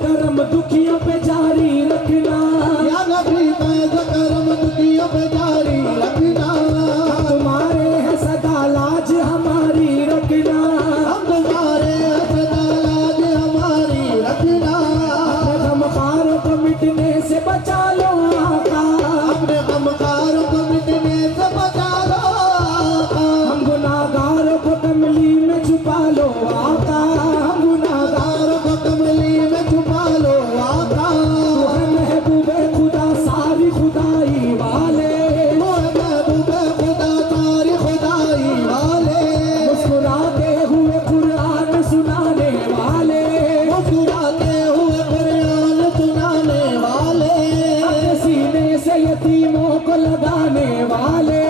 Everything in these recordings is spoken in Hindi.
करम दुखियों पे जारी रखना, या नबी फैज करम दुखियों पे जारी रखना। तुम्हारे है सदा लाज हमारी रखना, हम तुम्हारे हैं सदा लाज हमारी रखना। गमखारों को मिटने से बचा लो आका, अपने गमखारों को मिटने से बचा लो आका। हम गुनाहगारों को कमली में छुपा लो आका, हम गुनाहगारों को कमली में छुपा लो आका। तू है महबूबे खुदा सारी खुदाई वाले, वो है महबूबे खुदा सारी खुदाई वाले। मुस्कुराते हुए कुरान सुनाने वाले, मुस्कुराते हुए कुरान सुनाने वाले। अपने सीने से यतीमों को लगाने वाले,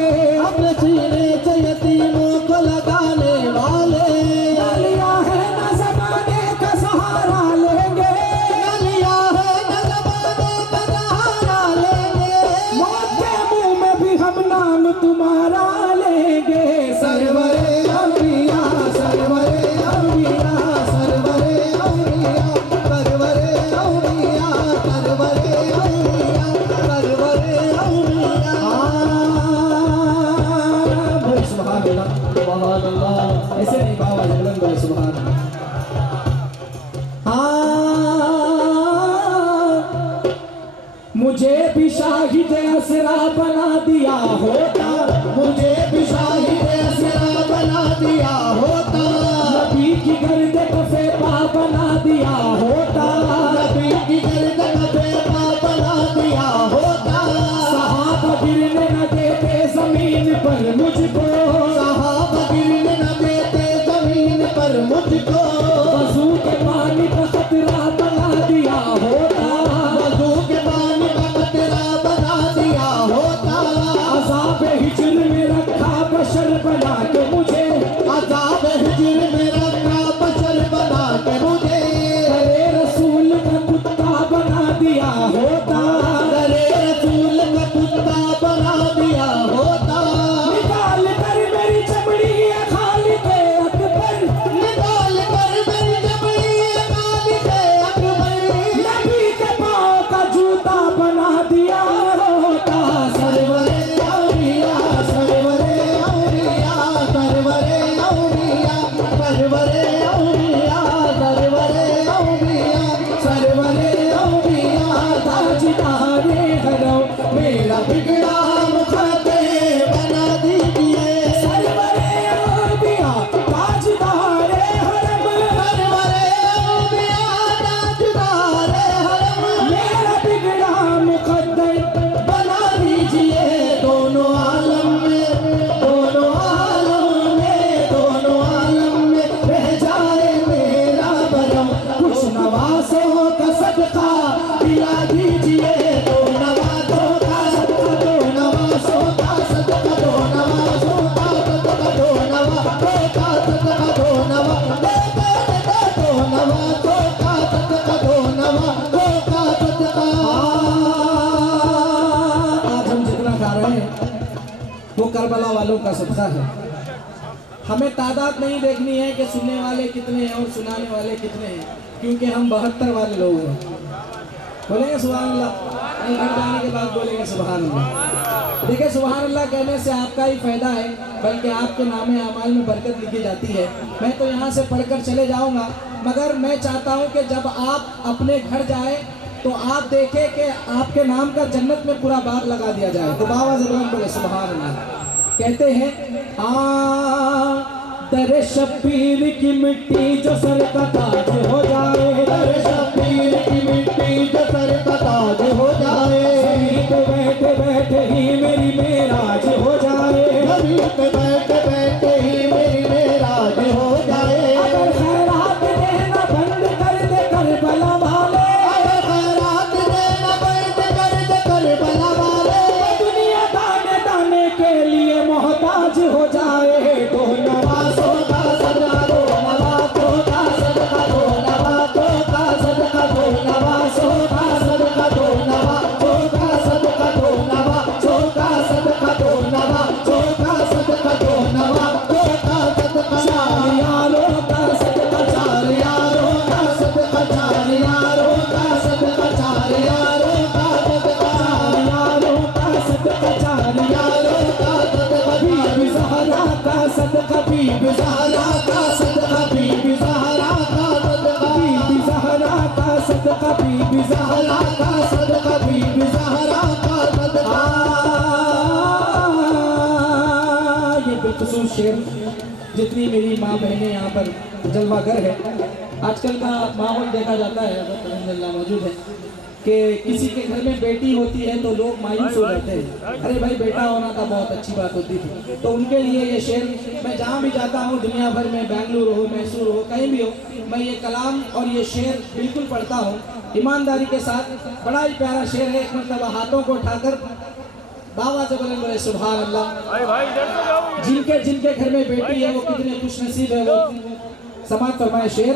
अपने सीने से यतीमों को लगाने वाले। लिया है न ज़माने का सहारा लेंगे, लिया है न ज़माने का सहारा लेंगे। मौत के मुंह में भी हम नाम तुम्हारा लेंगे। सरवरे अंबिया सरवरे अंबिया सरवरे अंबिया सरवरे अंबिया सरवरे अंबिया सरवरे अंबिया। बोल सुभान अल्लाह, सुभान अल्लाह। ऐसे नहीं बाबा जलन भाई सुभान अल्लाह। मुझे भी शाहिद असरा बना दिया होता, मुझे भी शाहिद असरा बना दिया होता। नबी की गर्द कफे पा बना दिया होता, नबी की गर्द पे पा बना दिया होता। सहाबा गिरने न देते जमीन पर मुझको, सहाबा गिरने न देते जमीन पर मुझको। वजू के पानी का खतरा बना दिया होता, वजू के पानी का कतरा बना दिया होता। अज़ाब हिज्र में रखा बशर बना के मुझे, अज़ाब हिज्र में रखा बशर बना के मुझे। अरे रसूल का कुत्ता बना दिया होता, अरे रसूल का कुत्ता बना दिया होता। निकाल कर मेरी चमड़ी है खालिद अकबर, निकाल कर मेरी चमड़ी काली के अकबर। नबी के पाँव का जूता बना दिया होता। सरवरे औलिया सरवरे औलिया सरवरे औलिया सरवरे औलिया सरवरे औलिया सरवरे औलिया। ताजदारे हरम मेरा बिगड़ा मुखते बना दीजिए। सरवरे अंबिया ताजदारे हरम, सरवरे औलिया ताजदारे हरम। मेरा बिगड़ा मुकद्दर बना दीजिए दोनों आलम में, दोनों आलम में, दोनों आलम में रह जाए मेरा बरम। कुछ नवासों का सदका दिला दीजिए। दो नवासों का सदका, दो नवासों का सदका, दो नवासों का सदका, दो नवासों का सदका, दो नवासों का सदका, दो नवासों का सदका। आज हम जितना खा रहे हैं वो करबला वालों का सदका है। हमें तादाद नहीं देखनी है कि सुनने वाले कितने हैं और सुनाने वाले कितने हैं, क्योंकि हम 72 वाले लोग हैं। बोलेंगे सुभान अल्लाह, नहीं घर जाने के बाद बोलेंगे सुभान अल्लाह। देखिए सुभान अल्लाह कहने से आपका ही फायदा है, बल्कि आपके नामे अमाल में बरकत लिखी जाती है। मैं तो यहाँ से पढ़कर चले जाऊँगा, मगर मैं चाहता हूँ कि जब आप अपने घर जाए तो आप देखें कि आपके नाम का जन्नत में पूरा बाग लगा दिया जाए। तो बाबा ज़रूर बोले सुभान अल्लाह। कहते हैं दर शबीर की मिट्टी जो सर का ताज हो जाए, दर शबीर की मिट्टी जो सर का ताज हो जाए। ज़मीन पे बैठे बैठे ही मेरी मेराज हो जाए, ज़मीन पे बैठे बैठे ही मेरी मेराज हो जाए। अगर खैरात देना बंद कर दे करबला वाले, अगर खैरात देना बंद कर दे करबला वाले, दुनिया दाने दाने के लिए मोहताज हो जाए। तो नवाज़ों का सदका, दो नवाज़ों का सदका, दो नवाज़ों का सदका, दो नवाज़ों का सदका, दो नवाज़ों का सदका, दो नवाज़ों का सदका, दो नवाज़ों का सदका, दो सदका बीबी ज़हरा का सदका बीबी ज़हरा का सदका बीबी ज़हरा का सदका बीबी ज़हरा का सदका बीबी ज़हरा का सदका। ये बेखसूस शेर जितनी मेरी माँ बहनें यहाँ पर जलवागर है। आजकल का माहौल देखा जाता है, अल्हम्दुलिल्लाह मौजूद है कि किसी के घर में बेटी होती है तो लोग मायूस हो जाते हैं। अरे भाई बेटा होना तो बहुत अच्छी बात होती थी। तो उनके लिए ये शेर, मैं जहाँ भी जाता हूँ दुनिया भर में, बेंगलुरु हो, मैसूर हो, कहीं भी हो, मैं ये कलाम और ये शेर बिल्कुल पढ़ता हूँ ईमानदारी के साथ। बड़ा ही प्यारा शेर है। एक मरतबा हाथों को उठाकर बाबा से बोले सुभान अल्लाह। जिनके जिनके घर में बेटी है वो कितने खुशनसीब है। वो समाज फरमाए शेर।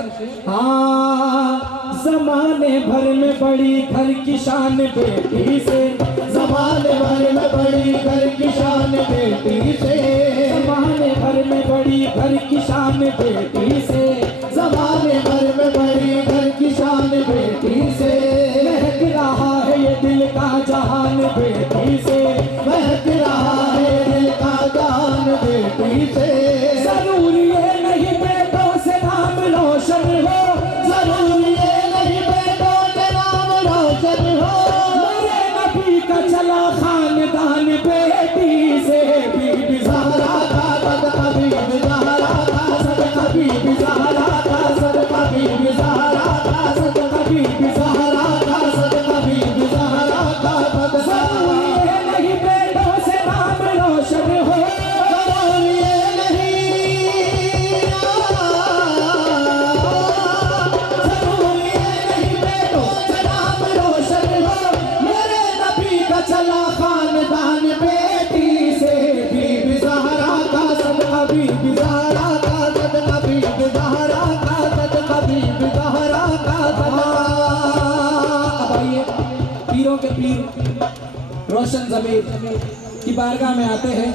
हाँ ज़माने भर में बड़ी घर की शान बेटी से, ज़माने भर में बड़ी घर की शान बेटी से, ज़माने भर में बड़ी घर की शान बेटी से, ज़माने भर में बड़ी घर की शान बेटी से। महक रहा है ये दिल का जहान बेटी से, महक रहा है दिल का जहान बेटी से। जरूरी है नहीं बेटों से नाम रोशन हो, जरूरी है नहीं बेटों से नाम रोशन हो। मेरे नबी का चला खानदान बेटी से, बीबी ज़हरा का सदका बीबी ज़हरा का सदका बीबी ज़हरा का सदका बीबी ज़हरा का सदका बीबी ज़हरा का सदका बीबी ज़हरा का सदका। जरूरी है नहीं बेटों से नाम रोशन हो, जरूरी है नहीं, जरूरी है नहीं बेटों से नाम रोशन हो। मेरे नबी का चला खानदान बेटी से, बीबी ज़हरा का सदका बीबी ज़हरा का सदका बीबी ज़हरा का सदका बीबी ज़हरा का सदका। अब आइए पीरों के पीर रोशन ज़मीर की बारगाह में आते हैं।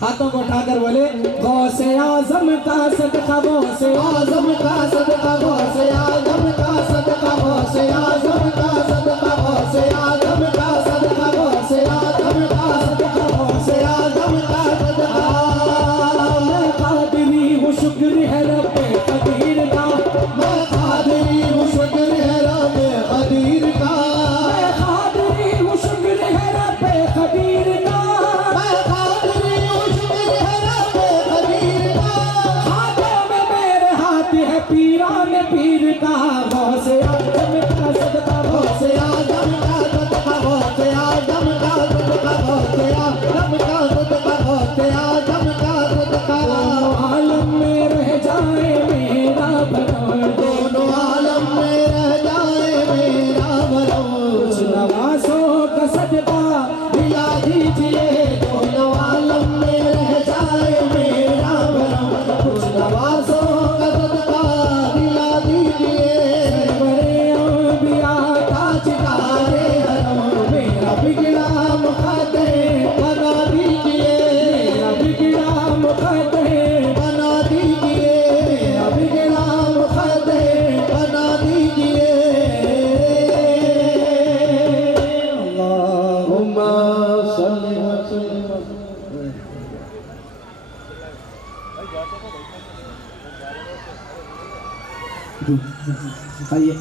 हाथों को उठाकर बोले गौसे आज़म का सदका, गौसे आज़म का सदका, गौसे आज़म का सदका, गौसे आज़म का सदका, गौसे आज़म का सदका, गौसे आज़म का सदका, गौसे आज़म का सदका। मैं कादिरी हूँ शुक्र है रब्बे कदीर का, मैं कादिरी हूँ शुक्र है रब्बे कदीर का, मैं कादिरी हूँ शुक्र है रब्बे कदीर का, मैं कादिरी हूँ शुक्र है रब्बे कदीर का। हाथों में मेरे हाथ है पीरान पीर का, गौसे आज़म का सदका, गौसे आज़म का सदका, गौसे आज़म का सदका, गौसे आज़म का सदका, गौसे आज़म का सदका। दोनों आलम में रह जाए मेरा भरम, दोनों आलम में रह जाए मेरा भरम। कुछ नवाज़ों का सदका दिला दीजिए, दोनों आलम में रह जाए मेरा भरम। कुछ नवाज़ों का सदका दिला दीजिए, बड़े अंबिया ताजदारे हरम। मेरा बिगड़ा मुक़द्दर बना दीजिए, मेरा बिगड़ा मुक़द्दर बना दीजिए, मेरा बिगड़ा मुक़द्दर बना दीजिए। अल्लाहुम्मा सल्लि व सल्लिम। आइए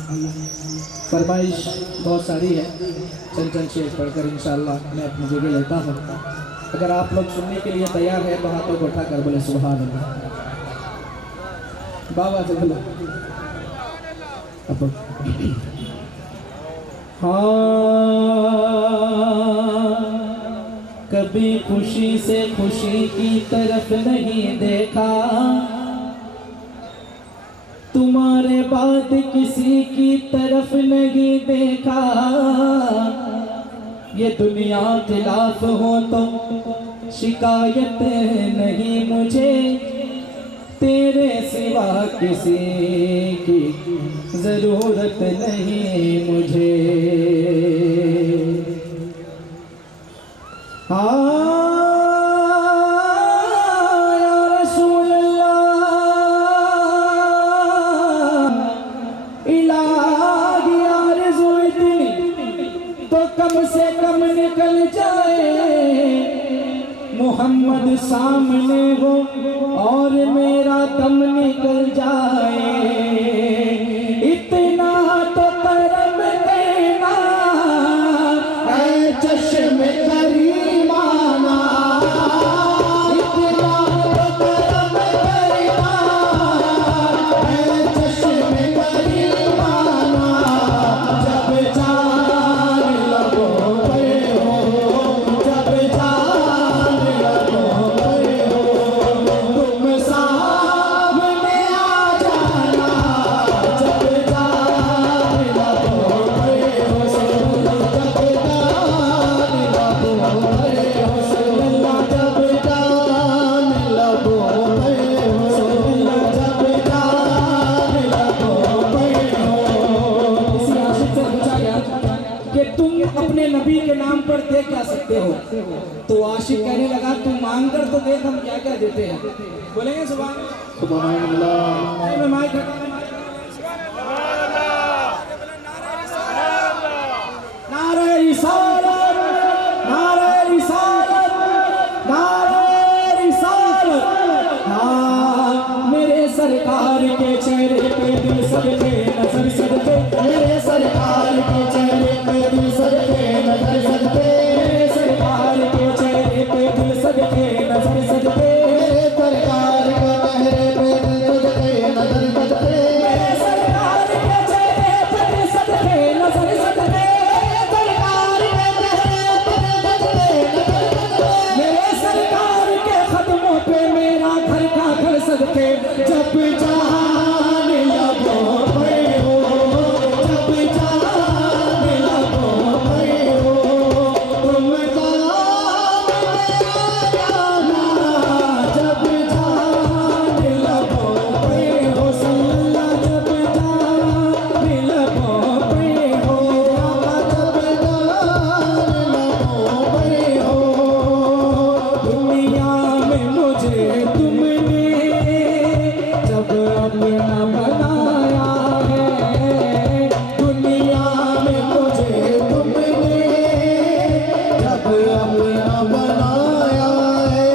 फरमाइश बहुत सारी है, चंद चंद शेर पढ़कर इंशाअल्लाह मैं अपनी जगह लेता हूँ। अगर आप लोग सुनने के लिए तैयार हैं तो हाथों को उठाकर बोले सुभान अल्लाह। बाबा से बोलो अब। हाँ कभी खुशी से खुशी की तरफ नहीं देखा, तुम्हारे बाद किसी की तरफ नहीं देखा। ये दुनिया खिलाफ हो तो शिकायत नहीं मुझे, तेरे सिवा किसी की ज़रूरत नहीं मुझे। कम से कम निकल जाए मोहम्मद सामने हो और मेरा दम निकल जाए, इतना तो करम देना ऐ चश्मे करीमाना, इतना तो करम देना ऐ चश्मे करीमाना, जब जान लगो पे हो, जब जान लगो पे हो, तुम सामने आ जाना, जब जान लगो पे हो, जब जान लगो पे हो, जब जान लगो पे हो, जब जान लगो पे हो। किसी आशिक से पूछा गया कि तुम अपने नबी के नाम पर दे क्या सकते हो, तो आशिक कहने लगा तू मांग कर तो देख हम क्या क्या देते हैं। बोलेंगे सुभान अल्लाह। मैं माइक नारे रिसालत, नारे रिसालत, नारे रिसालत। हाँ मेरे सरकार के चेहरे पे दिल सदके नजर सदके, मेरे सरकार के चेहरे पे दिल सदके नजर सदके, मेरे सरकार के चेहरे पे दिल सदके नजर सदके, मेरे सरकार के चेहरे पे दिल सदके नजर सदके, मेरे सरकार के चेहरे पे दिल सदके नजर सदके, मेरे सरकार के कदमों पे मेरा घर का घर सदके, जब जान लगो पे हो, जब जान लगो पे हो, तुम सामने आ जाना, जब जान लगो पे हो, सल्लल्लाह जब जान लगो पे हो, जब जान लगो पे हो। दुनिया में मुझे तुमने जब अपना बनाया है, दुनिया में मुझे तुमने जब अपना बनाया है,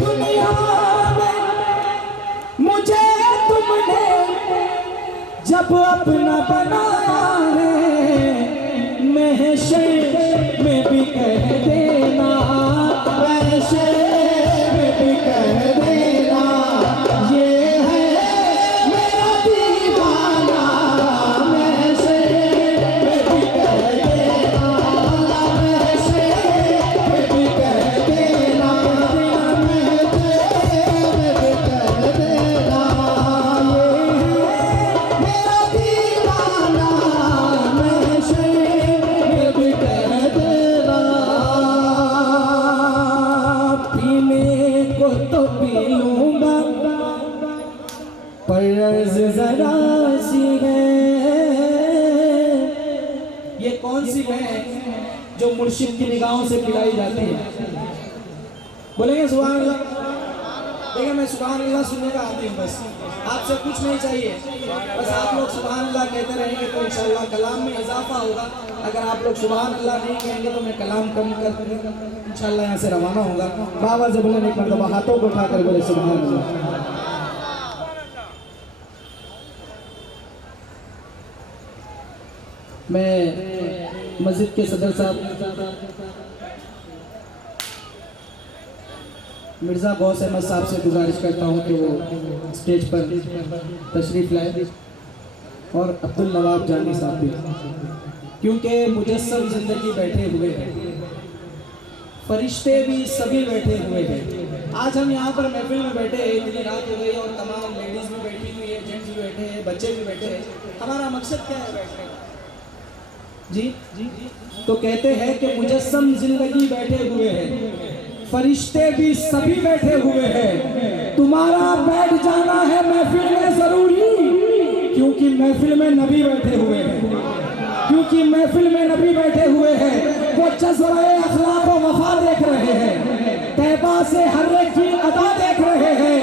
दुनिया में मुझे तुमने जब अपना बनाया है, महशर में भी कह देना, महशर में भी कह देना, ये है मेरा दीवाना, महशर में भी कह देना, महशर में भी कह देना, महशर में भी कह देना, ये है मेरा दीवाना, महशर में भी कह देना। पीने को तो पी लूंगा पर अर्ज़ जरा सी है, ये कौन सी है जो मुर्शिद की निगाहों से पिलाई जाती है। बोलेंगे सुभान अल्लाह। देखिए मैं सुभान अल्लाह सुनने का आदमी हूँ, बस आपसे कुछ नहीं चाहिए, बस आप लोग सुभान अल्लाह कहते रहेंगे तो इंशाअल्लाह कलाम में इजाफा होगा। अगर आप लोग सुभान अल्लाह नहीं कहेंगे तो मैं कलाम कम कर इंशाअल्लाह यहाँ से रवाना होगा। बाबा जब बोले एक मरतबा हाथों को उठाकर बोले सुभान अल्लाह। मैं मस्जिद के सदर साहब मिर्ज़ा गौस अहमद साहब से गुजारिश करता हूँ कि वो स्टेज पर तशरीफ़ लाए, और अब्दुल नवाब जानी साहब भी, क्योंकि मुजस्सम ज़िंदगी बैठे हुए हैं, फरिश्ते भी सभी बैठे हुए हैं। आज हम यहाँ पर महफिल में बैठे हैं, इतनी रात हो गई और तमाम लेडीज़ भी बैठी हुई है, जेंट्स भी बैठे हैं, बच्चे भी बैठे हैं। हमारा मकसद क्या है बैठने का? जी जी तो कहते हैं कि मुजस्सम ज़िंदगी बैठे हुए हैं, फरिश्ते भी सभी बैठे हुए हैं, तुम्हारा बैठ जाना है महफिल में जरूरी, क्योंकि महफिल में नबी बैठे हुए हैं, क्योंकि महफिल में नबी बैठे हुए हैं। वो जज़्बे अखलाक व वफा देख रहे हैं, तैबा से हर एक की अदा देख रहे हैं।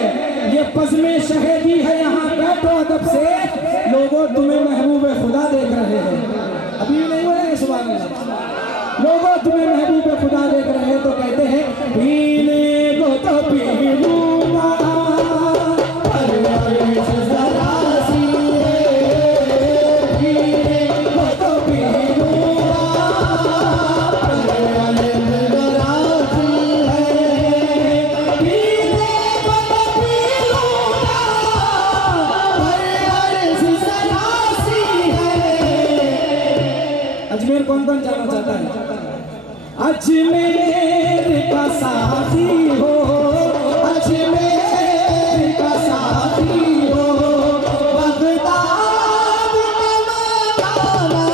ये बज़्म शहीदी है, यहाँ बैठो अदब से, लोगों तुम्हें महबूब खुदा देख रहे हैं। अभी नहीं बोले सुभान अल्लाह। लोगों तुम्हें महबूब खुदा देख रहे हैं, तो कहते हैं पीने को तो पी लूं अजमेर का साथी हो, अजमेर का साथी हो, बगदाद का मकाना,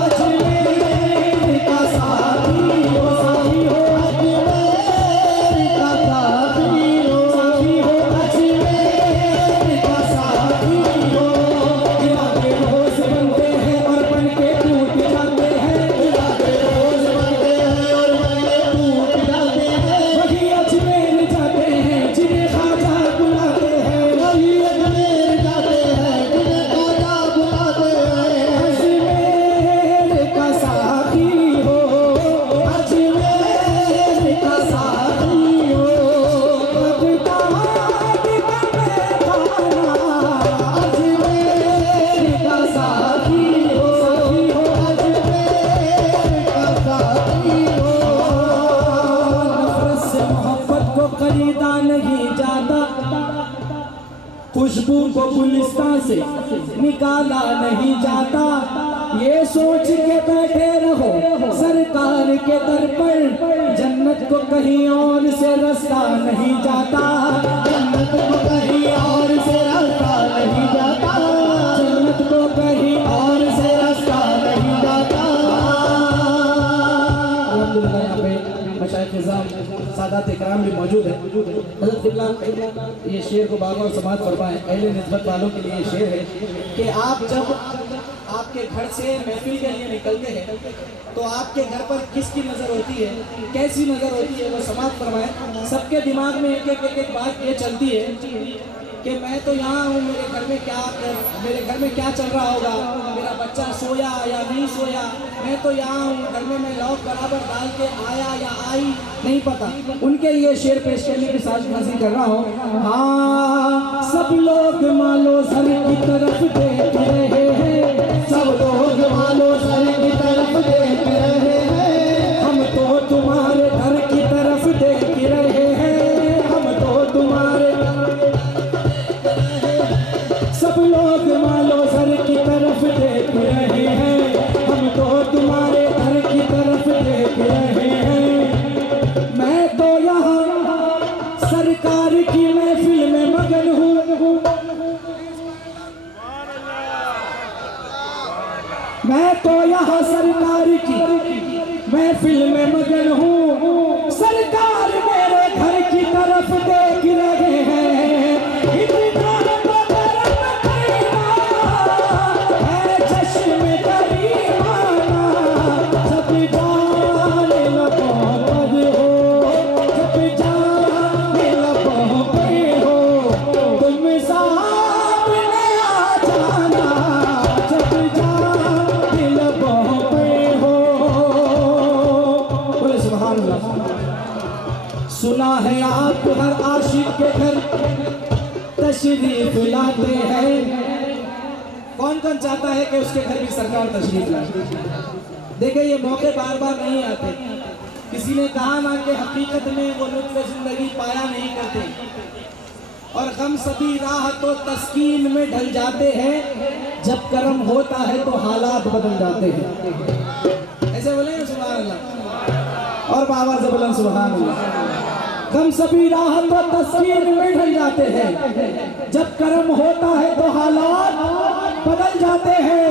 अजमेर का साथी हो, अजमेर का साथी हो, अजमेर का साथी हो। इरादे रोज बनते हैं और बन के टूट जाते हैं, इरादे रोज बनते हैं और बन के टूट जाते हैं। वही अजमेर जाते हैं जिन्हें ख्वाजा बुलाते हैं, वही अजमेर जाते हैं जिन्हें ख्वाजा बुलाते हैं। अजमेर का साथी हो, अजमेर का साथी हो, बगदाद का मकाना, अजमेर का साथी हो, अजमेर का साथी हो। नफरत से मोहब्बत को खरीदा नहीं जाता, खुशबू को गुलिस्तान से निकाला नहीं जाता। ये सोच के बैठे रहो सरकार के दर पर, जन्नत को कहीं और से रास्ता नहीं जाता, जन्नत को कहीं और से रास्ता नहीं जाता, जन्नत को कहीं और से रास्ता नहीं जाता। अल्हम्दुलिल्लाह यहाँ पे मशाइख निज़ाम सादात इकराम भी मौजूद है। हज़रत क़िबला ये शेर को बार बार समाअत फरमाएं, अहले निस्बत वालों के लिए ये शेर है कि आप जब आपके घर से महफिल के लिए निकलते हैं तो आपके घर पर किसकी नज़र होती है, कैसी नज़र होती है, वो समाअत फरमाएं। सबके दिमाग में एक बात ये चलती है कि मैं तो यहाँ हूँ, मेरे घर में क्या चल रहा होगा, मेरा बच्चा सोया या नहीं सोया, मैं तो यहाँ हूँ, घर में मैं लौक बराबर डाल के आया या आई नहीं पता। उनके लिए शेर पेश करने की साजिश हासिल कर रहा हूँ। हाँ, सब लोग मालो सर की तरफ देख रहे हैं, सब लोग मालो सर की तरफ देख रहे हैं, हम तो तुम्हारे घर की तरफ देख रहे हैं, हम तो तुम्हारे, सब लोग मालो सर की तरफ देख रहे हैं, हम तो तुम्हारे घर की तरफ देख रहे हैं। मैं तो यहाँ सरकार की महफिल में मगन हूँ, मैं तो यहाँ सरकार की महफिल में मगन हूँ, सरकार मेरे घर की तरफ देख रहे हैं। इतना तो करम करना है चश्मे करीमाना, जब जान लबों पर हो, जब जान लबों पे हो, तुम सामने आ जाना, जब जान लबों पे हो। बोले सुभान अल्लाह। सुना है आप हर आशिक के घर तशरीफ लाते हैं, कौन कौन चाहता है कि उसके घर भी सरकार तशरीफ लाए। देखिए ये मौके बार बार नहीं आते। किसी ने कहा ना कि हकीकत में वो लुत्फ़ जिंदगी पाया नहीं करते, और गम सभी राह तो तस्कीन में ढल जाते हैं, जब करम होता है तो हालात बदल जाते हैं। ऐसे बोले सुभान अल्लाह, और बाबा से बोले सुभान अल्लाह। गम सभी राह तो तस्कीन में ढल जाते हैं, जब करम होता है तो हालात बदल जाते हैं।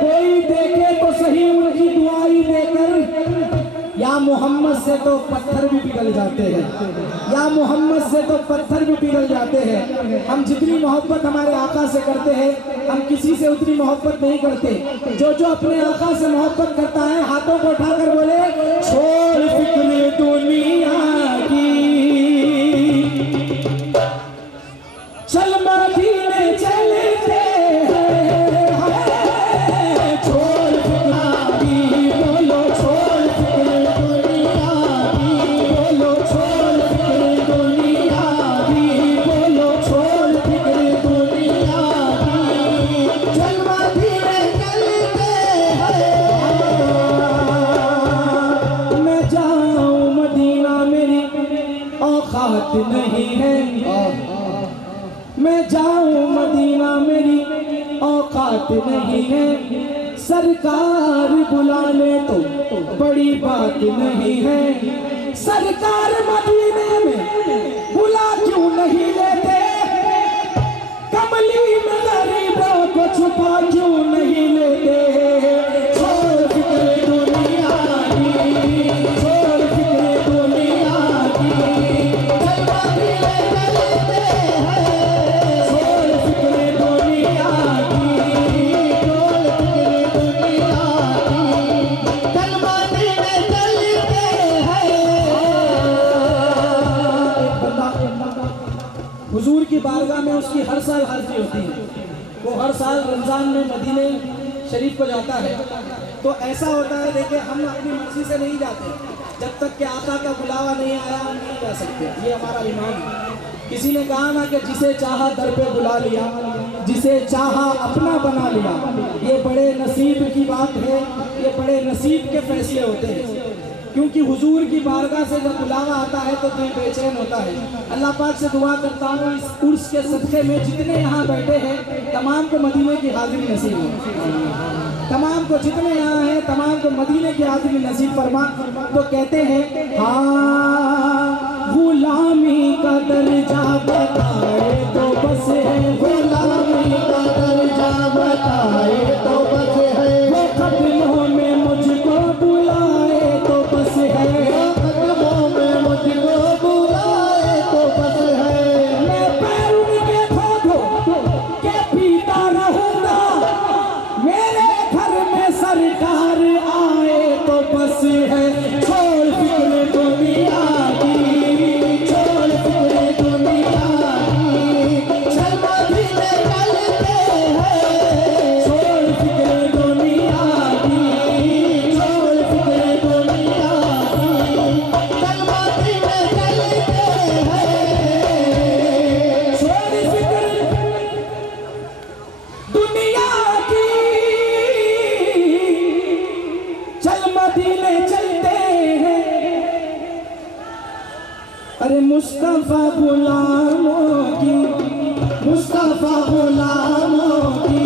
कोई देखे तो सही उनकी दुआई देकर, या मोहम्मद से तो पत्थर भी पिघल जाते हैं, या मोहम्मद से तो पत्थर भी पिघल जाते हैं। हम जितनी मोहब्बत हमारे आका से करते हैं, हम किसी से उतनी मोहब्बत नहीं करते। जो जो अपने आका से मोहब्बत करता है, हाथों को उठाकर बोले छोड़ फिक्र दुनिया की, चल मदीने चलते हैं, छोड़ फिक्र की, बोलो छोड़ फिक्र दुनिया की, बोलो छोड़ फिक्र दुनिया की, बोलो छोड़ फिक्र दुनिया की, चल मदीने चलते हैं। मैं जाऊँ मदीना मेरी औकात नहीं है, मैं जाऊँ मदीना मेरी औकात नहीं है, सरकार बुला ले तो बड़ी बात नहीं है, सरकार मदीने में बुला क्यों नहीं लेते, कमली में गरीबों को छुपा क्यों नहीं लेते। छोड़ फिक्र दुनिया की, छोड़ फिक्र दुनिया की, कलमा दिले चलते हैं। छोड़ फिक्र दुनिया की, छोड़ फिक्र दुनिया की, कलमा दिले चलते हैं। हुजूर की बारगाह में उसकी हर साल हाजिरी होती है। वो हर साल रमज़ान में मदीने शरीफ को जाता है। तो ऐसा होता है, देखिए हम अपनी मर्जी से नहीं जाते, जब तक कि आका का बुलावा नहीं आया हम नहीं जा सकते। ये हमारा ईमान है। किसी ने कहा ना कि जिसे चाहा दर पे बुला लिया, जिसे चाहा अपना बना लिया। ये बड़े नसीब की बात है, ये बड़े नसीब के फैसले होते हैं, क्योंकि हुजूर की बारगाह से जब बुलावा आता है तो दिल बेचैन होता है। अल्लाह पाक से दुआ करता हूँ इस उर्स के सदक़े में जितने यहाँ बैठे हैं तमाम को मदीने की हाजिरी नसीब हो, तमाम को जितने यहाँ हैं तमाम को मदीने की हाजिरी नसीब फरमा। तो कहते हैं हाँ गुलामी का दर्जा बताए तो बस है, गुलामी का दर्जा बताए तो बस है, वो कदमों में मुझको बुलाए तो बस है, कदमों में मुझको बुलाए तो बस है। मैं पैर उनके धो के पीता रहूंगा, मेरे घर में सरकार आए तो बस है। छोड़ फिक्र दुनिया की, छोड़ फिक्र दुनिया की, चल मदीने चलते हैं। छोड़ फिक्र दुनिया की, छोड़ फिक्र दुनिया की, चल मदीने चलते हैं। छोड़ फिक्र दुनिया की, चल मदीने चलते हैं। अरे मुस्तफा गुलामों की, मुस्तफा गुलामों की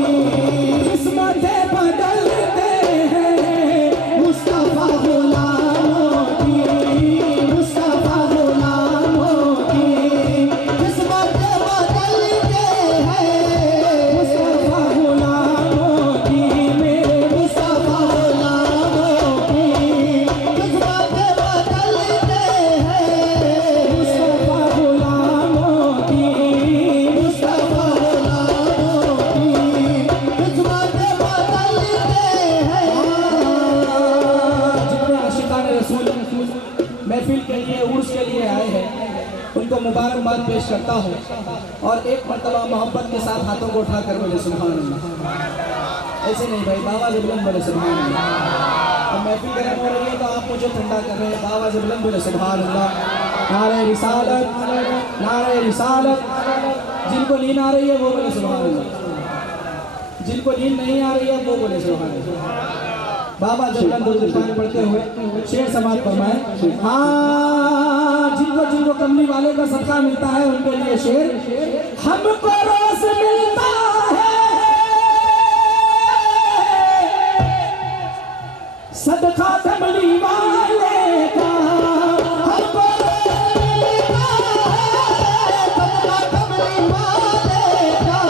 किस्मतें बदलते हैं। मुस्तफा गुलामों की, मुस्तफा गुलामों की किस्मतें बदलते हैं। मुस्तफा गुलामों की, मेरे मुस्तफा गुलामों की किस्मतें बदलते हैं। मुस्तफा गुलामों की, मुस्तफा गुलामों की किस्मतें बदलते हैं। जितने आशिकान रसूल महफिल के लिए उर्स के लिए आए हैं उनको मुबारकबाद पेश करता हूँ, और एक मरतबा मोहब्बत के साथ हाथों को उठा कर बोले सुभान अल्लाह। ऐसे नहीं भाई, बाबा बुलंद बोले सुभान अल्लाह। अब महफिल गर्म हो रही है तो आप मुझे ठंडा कर रहे हैं। बाबा बुलंद बोले सुभान अल्लाह। नारे रिसालत, नारे रिसालत। जिनको नींद आ रही है वो बोले सुभान अल्लाह, जिनको नींद नहीं आ रही है वो बोले सुभान अल्लाह। बाबा जबरन दुरूद पाक पढ़ते हुए शेर समाज फरमाए। हाँ जिनको जिनको कमली वाले का सदका मिलता है उनके लिए शेर। हमको रोज मिलता है सदका कमली वाले का, हमको रोज मिलता है सदका कमली वाले का,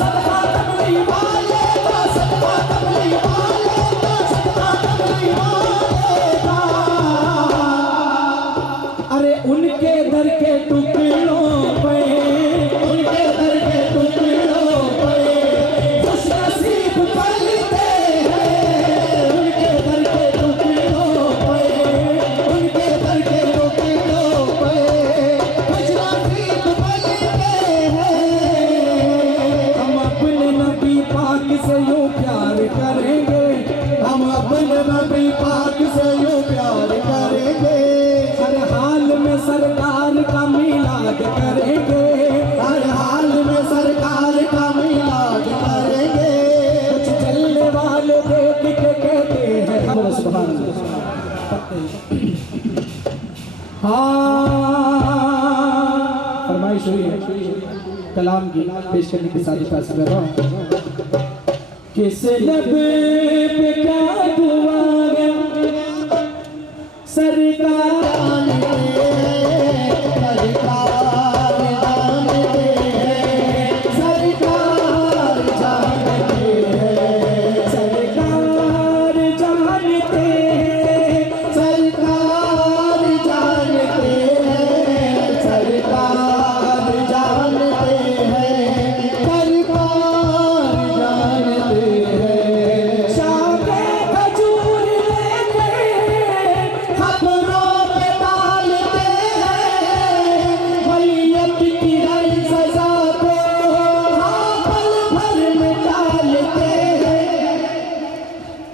सदका कमली वाले का, सदका कमली वाले का, सदका कमली वाले का। अरे उनके दर के टुकड़ों पे, उनके दर के टुकड़ों पे खुश नसीब पलते हैं। उनके दर के टुकड़ों पे, उनके दर के टुकड़ों पे खुश नसीब पलते हैं। हम अपने नबी पाक से यूं प्यार करेंगे, हम अपने नबी पाक से यूं प्यार करेंगे। हर हाल में सरकार का मिलाद करेंगे, हर हाल में सरकार का मिलाद करेंगे। कुछ चलने वाले देख के कहते हैं हम सुभान अल्लाह। हाँ फरमाइश हुई है कलाम की पेश करने के साथ ही पैसे कर रहा हूँ किस लब पे क्या दुआ है सरकार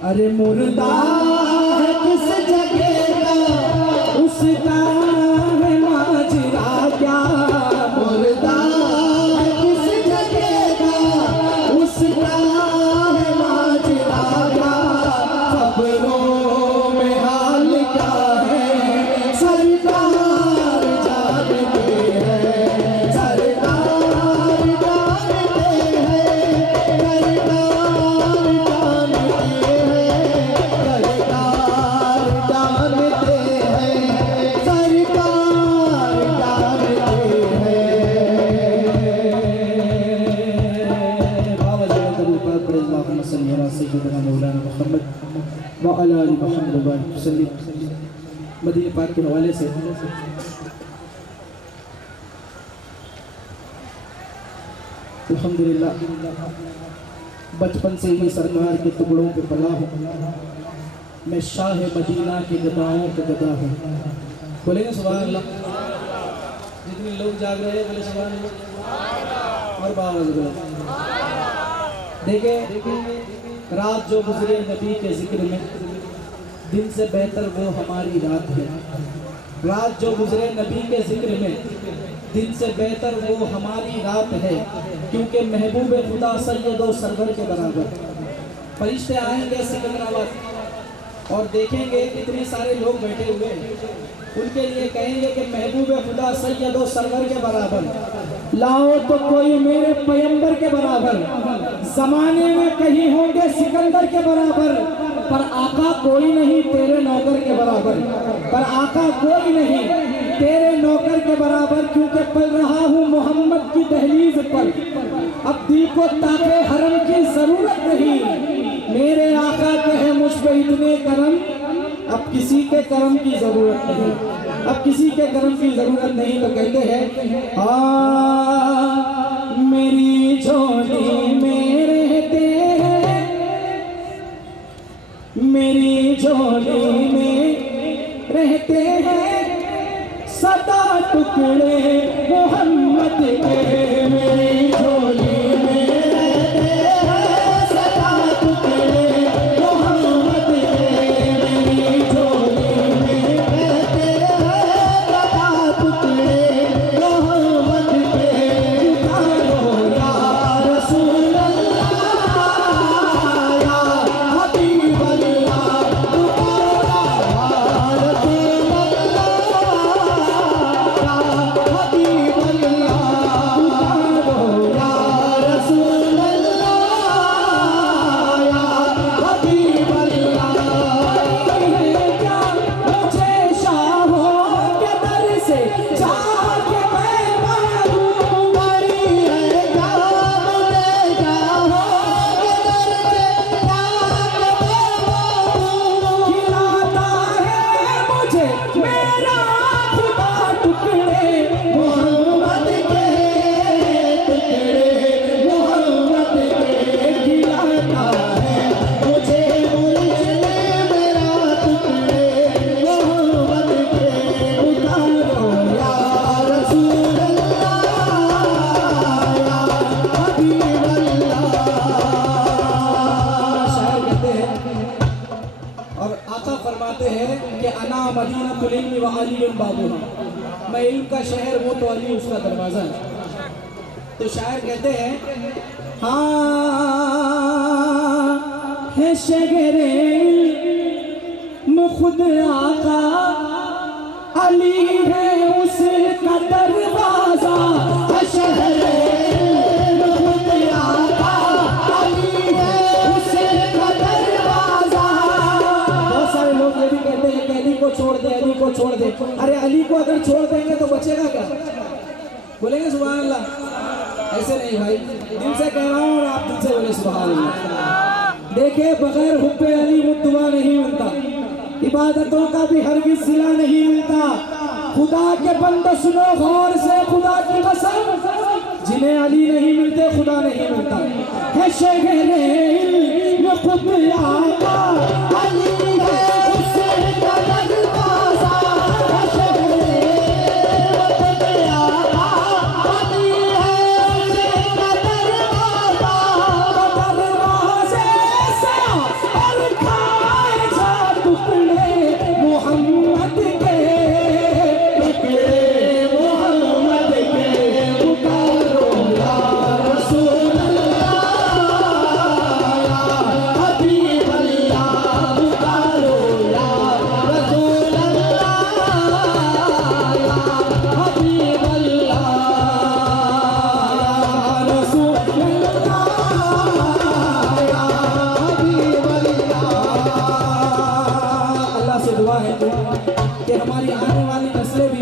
अरे मुर्दा है किस जगह का उसका है माजरा क्या मुर्दा है किस जगह का उसका है माजरा क्या खबरों में हाल क्या है सरकार जानते हैं सरकार जानते हैं मदीने पाक के हवाले से अल्हम्दुलिल्लाह बचपन से ही सरकार के टुकड़ों पे पला हूँ मैं शाह मदीना के गदाओं के गदा हूँ। बोलेंगे सुभान अल्लाह। जितने लोग जाग रहे हैं बोले सुभान अल्लाह और बावज बोले। देखिए रात जो गुजरे नबी के जिक्र में दिन से बेहतर वो हमारी रात है। रात जो गुजरे नबी के जिक्र में दिन से बेहतर वो हमारी रात है क्योंकि महबूब खुदा सैयद और सरवर के बराबर। फरिश्ते आएंगे सिकंदराबाद और देखेंगे कितने सारे लोग बैठे हुए उनके लिए कहेंगे कि महबूब खुदा सैयद और सरवर के बराबर लाओ तो कोई मेरे पैगंबर के बराबर। जमाने में कहीं होंगे सिकंदर के बराबर पर आका कोई नहीं तेरे नौकर के बराबर। पर आका कोई नहीं तेरे नौकर के बराबर क्योंकि पल रहा हूँ मोहम्मद की दहलीज पर। अब दिल को ताके हरम की जरूरत नहीं मेरे आका के है मुझ पे इतने करम। अब किसी के करम की जरूरत नहीं अब किसी के करम की जरूरत नहीं। तो कहते हैं हाँ मेरी झोली में रहते हैं मेरी झोली में रहते हैं सदा टुकड़े मोहम्मद के। मेरी झोली में रहते हैं सदा टुकड़े मोहम्मद के। मेरी झोली में रहते हैं सदा टुकड़े मोहम्मद के। पुकारो या रसूल अल्लाह या हबीब अल्लाह पुकारो या रसूल मैं इल्म का शहर वो तो अली उसका दरवाजा है। तो शायर कहते हैं हाँ है शहरे इल्म खुद आका अली है उसका दरवाजा। शहरे इल्म खुद आका अली है अरे अली को अगर छोड़ देंगे तो बचेगा क्या? बोलेंगे सुभान अल्लाह? ऐसे नहीं भाई, दिल से कह रहा हूँ और आप दिल से बोले सुभान अल्लाह। देखिए, बगैर हुब्बे अली मुद्दुआ नहीं मिलता, इबादतों का भी हरगिज़ सिला नहीं मिलता। खुदा के बंदे सुनो गौर से, खुदा की कसम, जिन्हें अली नहीं मिलते खुदा नहीं मिलता है। शहरे इल्म खुद आका अली है, उसका दरवाज़ा है। शहरे खुद आका अली है, उसका दरवाज़ा। दरवाज़े से और खाए जा टुकड़े मोहम्मद के, कि हमारी आने वाली नस्लें भी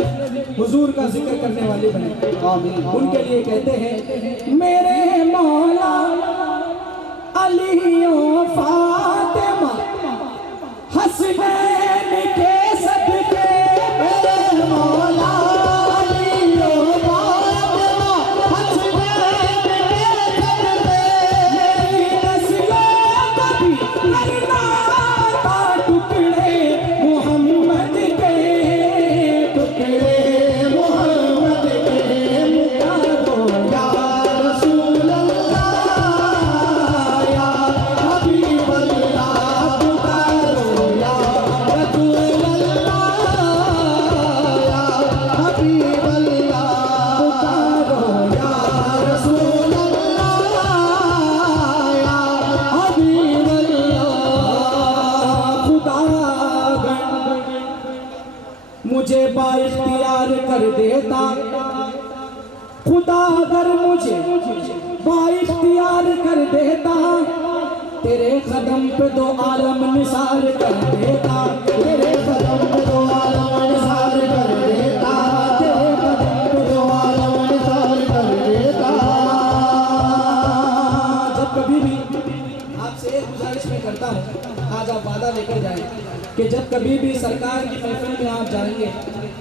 हुजूर का जिक्र करने वाली बने। उनके लिए कहते हैं, मेरे मौला अली और फातिमा हसनैन के सदके, मेरे मौला अली और फातिमा हसनैन के सदके, मेरी नस्लों को भी करना था टुकड़े मोहम्मद के, टुकड़े मोहम्मद के। मुकारो या रसूल अल्लाह या हबीब अल्लाह, पुकारो या रसूल अल्लाह या हबीब अल्लाह, पुकारो या रसूल अल्लाह या हबीब अल्लाह। खुदा मुझे बाइख्तियार कर देता, खुदा अगर मुझे बाइख्तियार कर देता, तेरे कदम पे दो आलम निसार कर देता, तेरे कदम पे दो आलम निसार कर देता, तेरे कदम पे दो आलम निसार कर देता। जब कभी भी आपसे एक गुजारिश मैं करता हूँ, आज आप वादा लेकर जाएं कि जब कभी भी सरकार की महफिल में आप जाएंगे,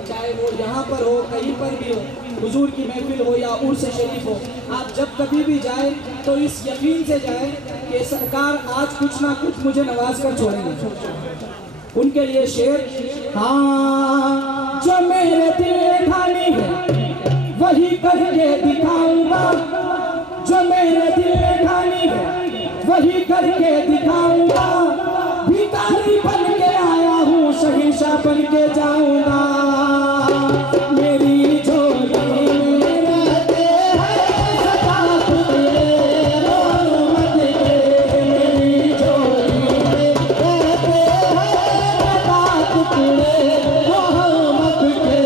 चाहे वो यहाँ पर हो, कहीं पर भी हो, हुजूर की महफिल हो या उर्स शरीफ हो, आप जब कभी भी जाए तो इस यकीन से जाए कि सरकार आज कुछ ना कुछ मुझे नवाज कर छोड़ेंगे। उनके लिए शेर, हाँ जो मेरे दिल में ठानी है वही करके दिखाऊंगा, जो मेरे दिल में ठानी है वही करके दिखाऊंगा। भिखारी बन के आया हूँ, शहीशा बन के जाऊंगा। मेरी झोली में रहते हैं सदा टुकड़े मोहम्मद के, मेरी झोली में रहते हैं सदा टुकड़े मोहम्मद के।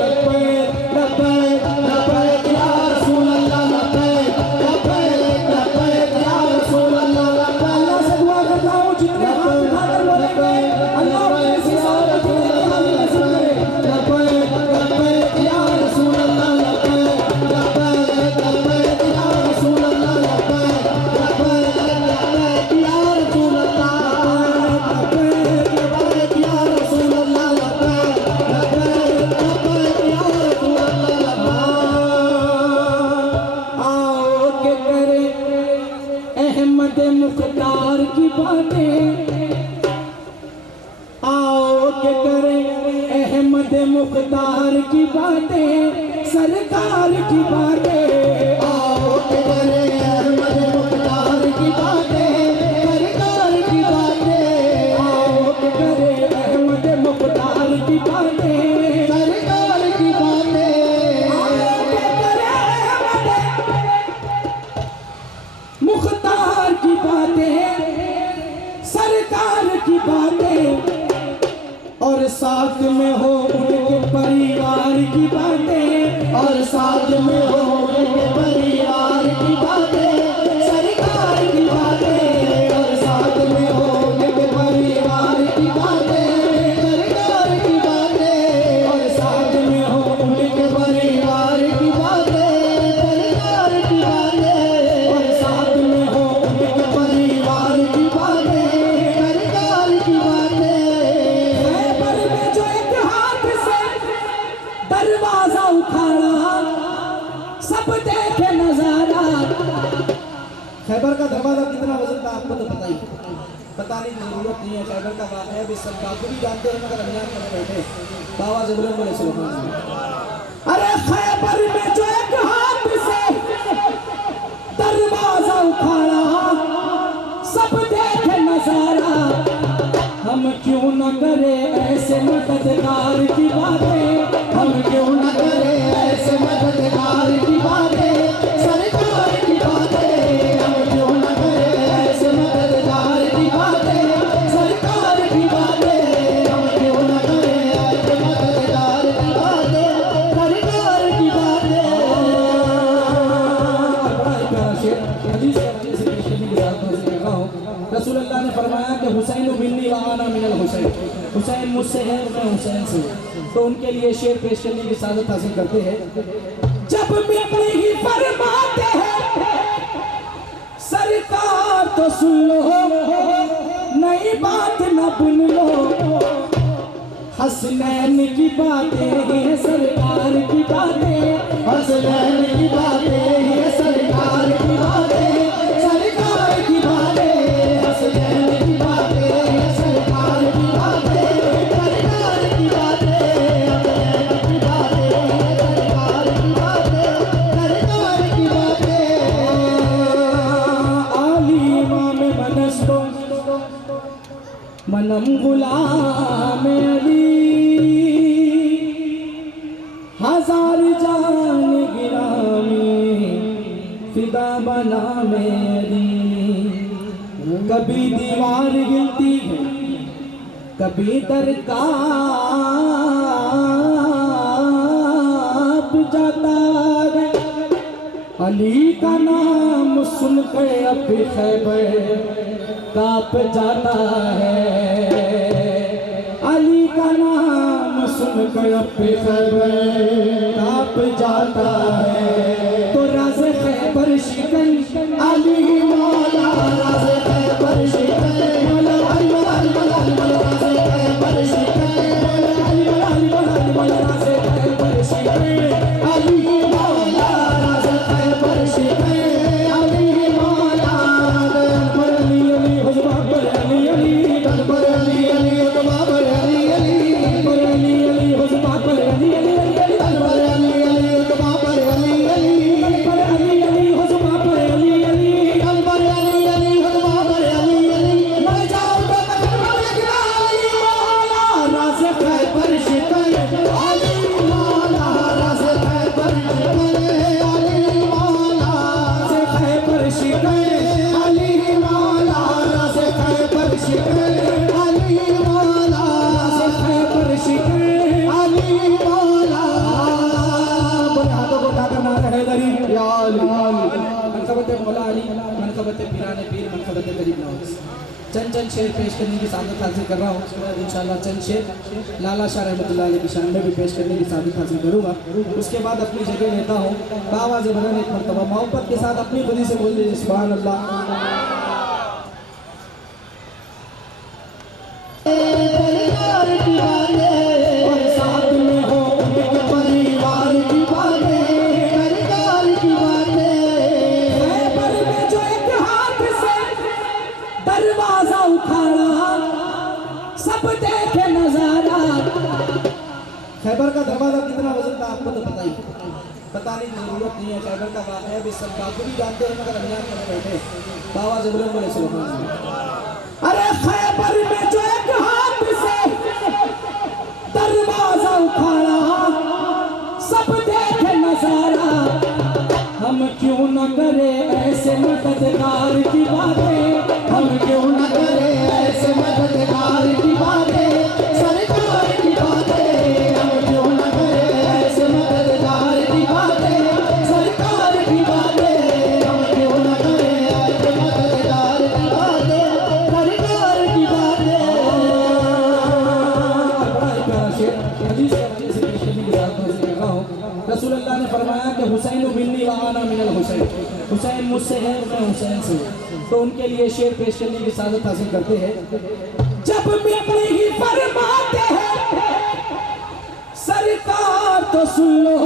लब्बैक लब्बैक लब्बैक या रसूल अल्लाह, लब्बैक लब्बैक लब्बैक या रसूल अल्लाह, लब्बैक। अल्लाह से दुआ करता हूँ जितने हाथ उठाकर बोलेंगे, अल्लाह ऐसी सारी चीजें हमें नसीब करे। लब्बैक लब्बैक या रसूल अल्लाह, लब्बैक लब्बैक लब्बैक या रसूल अल्लाह, लब्बैक लब्बैक लब्बैक या रसूल अल्लाह, लब्बैक लब्बैक या रसूल अल्लाह, लब्बैक लब्बैक लब्बैक या रसूल अल्लाह। आओ के करे अहमद मुख्तार की बातें, आओ के करें अहमद मुख्तार की बातें, सरकार की बातें। आओ के करें अहमद मुख्तार की बातें, सरकार की बातें। आओ के करें अहमद मुख्तार की बातें, सरकार की बातें। आओ के करें अहमद मुख्तार की बातें, सरकार की बातें, और साथ में हो उनके परिवार की बातें, और साथ में हो उनके परिवार की बातें, सरकार की बातें, और साथ में हो उनके परिवार की बातें, सरकार की बातें। सब देखे नजारा। खैबर का दरवाजा कितना वजन था आपको तो पता ही बताने की जरूरत नहीं है। खैबर का वाक़या भी सब बाबू भी जानते हैं, मगर अनजान में बैठे बाबा जबरन बोले सुभान अल्लाह। अरे खैबर में जो एक हाथ से दरवाजा उखाड़ा, सब देखे नजारा। हम क्यों न करे ऐसे मददगार की बातें, हम क्यों न करे ऐसे मददगार की बातें, सरकार की बातें। हम क्यों न करे ऐसे मददगार की बातें, सरकार की बातें। हम क्यों न करे ऐसे मददगार की बातें, सरकार की बातें। बड़ा ही प्यारा शेर हदीस के हवाले से पेश करने की बात कर रहा हूँ। रसूलुल्लाह ने फरमाया कि हुसैन मिन्नी व अना मिनल हुसैन, हुसैन मुझसे है और मैं हुसैन से हूँ। तो उनके लिए शेर पेश करने की सादत हासिल करते हैं। जब मिट्टी ही फरमाते हैं सरकार तो सुन लो, नई बात न भूल लो। हसनैन की बातें हैं सरकार की बातें, हसनैन की बातें हैं सरकार की बातें, सरकार की बातें। हसनैन की बातें हैं सरकार की बातें, सरकार की बातें। हसनैन की बातें हैं सरकार की बातें, सरकार की बातें। आली इमाम मनस्तो मनम गुलाम अली, हजार जान गिरामी फिदा बना मेरी। कभी दीवार गिरती है, कभी दर कांप जाता है। अली का नाम सुनकर अब खैबर कांप जाता है। अली का नाम सुनकर अब खैबर कांप जाता है। तो राज़ खैबर शिकन अली मौला, राज़ खैबर शिकन मौला, अली मौला, अली मौला, अली मौला, राज़ खैबर शिकन मौला, अली मौला, अली मौला, अली मौला, राज़ खैबर शिकन अली मौला, राज़ खैबर शिकन अली मौला। पर अली अली हुज़्मा पर अली अली, पर अली अली हुज़्मा पर अली अली, पर अली अली हुज़्मा पर अली अली, पर अली अली हुज़्मा पर अली अली, पर अली अली हुज़्मा पर अली अली, पर अली अली हुज़्मा पर अली अली। मैं जाऊं तो तकबर गिरा अली मौला, राज़ खैबर शिकन अली मौला, राज़ खैबर शिकन अली मौला, राज़ खैबर शिकन अली मौला, राज़ खैबर शिकन अली मौला, राज़ खैबर शिकन अली मौला। बोले हाथों को उठाकर नारा हैदरी या अली। मनकबत मौला अली, मनकबत पीराने पीर, मनकबत गरीब नवाज। चंद चंद शेर पेश करने की सादत हासिल कर रहा हूँ। उसके बाद इंशाल्लाह चंद शेर लाला शाह रहमतुल्लाह अलैह की शान में भी पेश करने की सादत हासिल करूँगा। उसके बाद अपनी जगह लेता हूँ। बाबा जबरन एक मरतबा मोहब्बत के साथ अपनी खुदी से बोल दीजिए सुभान अल्लाह। परिवार की बातें और साथ में हो एक परिवार की बातें, परिवार की बातें। खैबर में जो एक हाथ से दरवाजा उखाड़ा, सब देखे नजारा। खैबर का दरवाजा कितना वजन था आपको तो पता ही बताने की जरूरत नहीं है। खैबर का वाक़या भी सब बाबू भी जानते हैं, मगर अनजान में बैठे बाबा जबरन बोले सुभान अल्लाह। अरे खैबर में जो एक हाथ से दरवाजा उखाड़ा, सब देखे नजारा। हम क्यों न करे ऐसे मददगार की बातें, हम क्यों न करे ऐसे मददगार की बातें, सरकार की बातें। हम क्यों न करे ऐसे मददगार की बातें, सरकार की बातें। हम क्यों न करे ऐसे मददगार की बातें, सरकार की बातें। बड़ा ही प्यारा शेर हदीस के हवाले से पेश करने की बात कर रहा हूँ। रसूलुल्लाह ने फरमाया कि हुसैन मिन्नी व अना मिनल हुसैन, हुसैन मुझसे है और मैं हुसैन से हूँ। तो उनके लिए शेर पेश करने की सादत हासिल करते हैं। जब मिट्टी ही फरमाते हैं सरकार तो सुन लो,